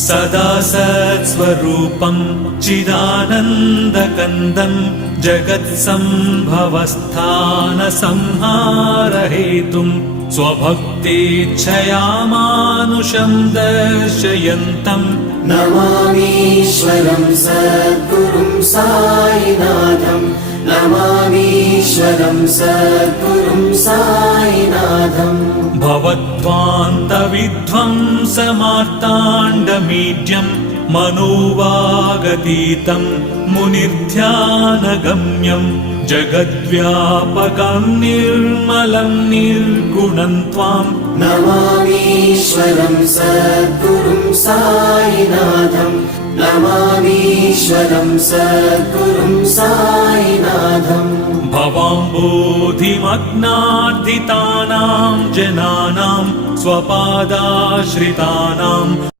सदा सत्स्वरूपं चिदानन्दकन्दं जगत्सम्भवस्थानसंहारहेतुं स्वभक्तेच्छया मानुषं दर्शयन्तम् नमामीश्वरं सद्गुरुं साईनाथं नमामीश्वरं सद्गुरुं साईनाथम् भवद्वान्तविध्वंसमार्ताण्डमीड्यं मनोवागतीतं मुनिर्ध्यानगम्यं जगद्व्यापकं निर्मलं निर्गुणं त्वाम् नमामीश्वरं सद्गुरुं साईनाथं नमामीश्वरं सद्गुरुं साईनाथम् भवाम्बोधिमग्नार्दितानां जनानां स्वपादाश्रितानां